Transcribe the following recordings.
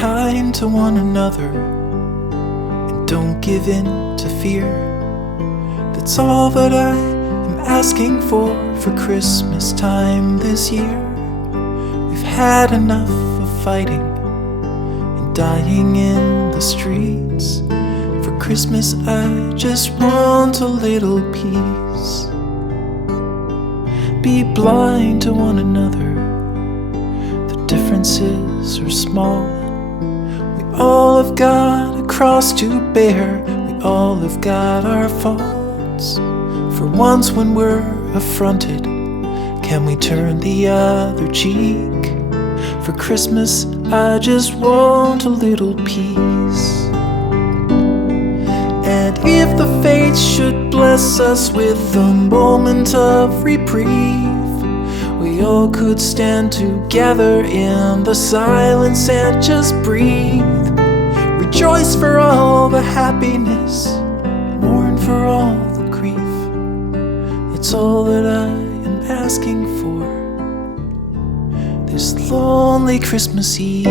kind to one another and don't give in to fear. That's all that I am asking for Christmas time this year. We've had enough of fighting and dying in the streets. For Christmas I just want a little peace. Be blind to one another, the differences are small. We all have got a cross to bear, we all have got our faults. For once when we're affronted, can we turn the other cheek? For Christmas I just want a little peace. And if the fates should bless us with a moment of reprieve, we all could stand together in the silence and just breathe. Rejoice for all the happiness, mourn for all the grief. It's all that I am asking for this lonely Christmas Eve.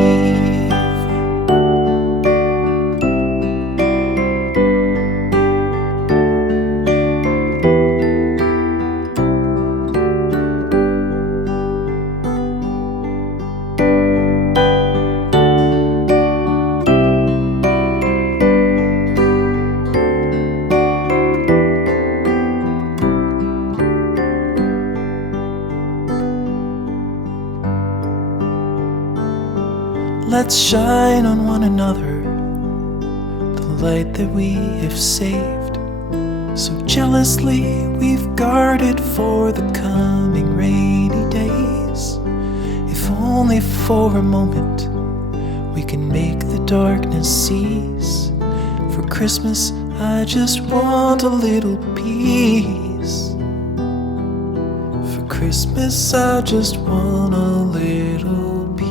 Let's shine on one another the light that we have saved. So jealously we've guarded for the coming rainy days. If only for a moment we can make the darkness cease. For Christmas I just want a little peace. For Christmas I just want a little peace.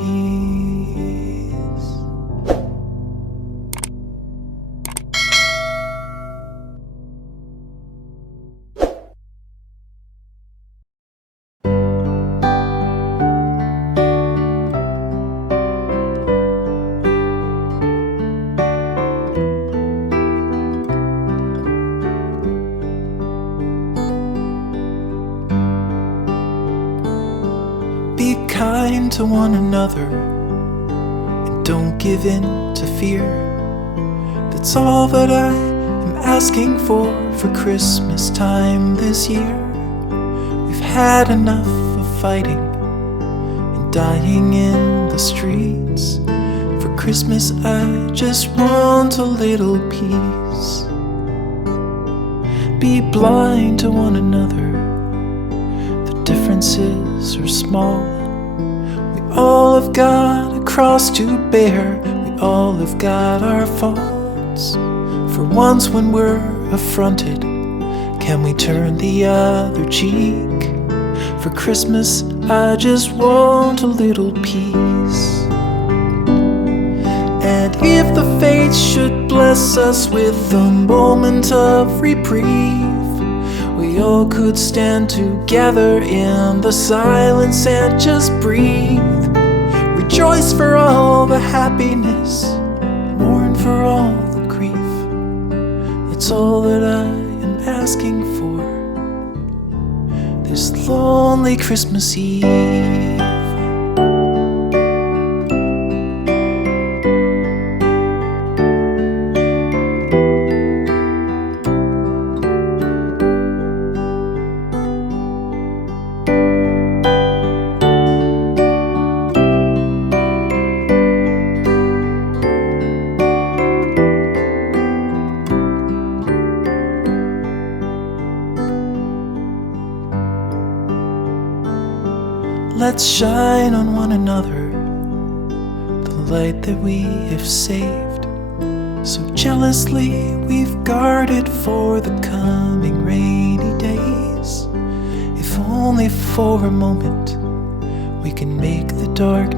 Be kind to one another and don't give in to fear. That's all that I am asking for Christmas time this year. We've had enough of fighting and dying in the streets. For Christmas I just want a little peace. Be blind to one another, differences are small. We all have got a cross to bear, we all have got our faults. For once when we're affronted, can we turn the other cheek? For Christmas I just want a little peace. And if the fates should bless us with a moment of reprieve, we all could stand together in the silence and just breathe. Rejoice for all the happiness, mourn for all the grief. It's all that I am asking for this lonely Christmas Eve. Let's shine on one another the light that we have saved. So jealously we've guarded for the coming rainy days. If only for a moment we can make the darkness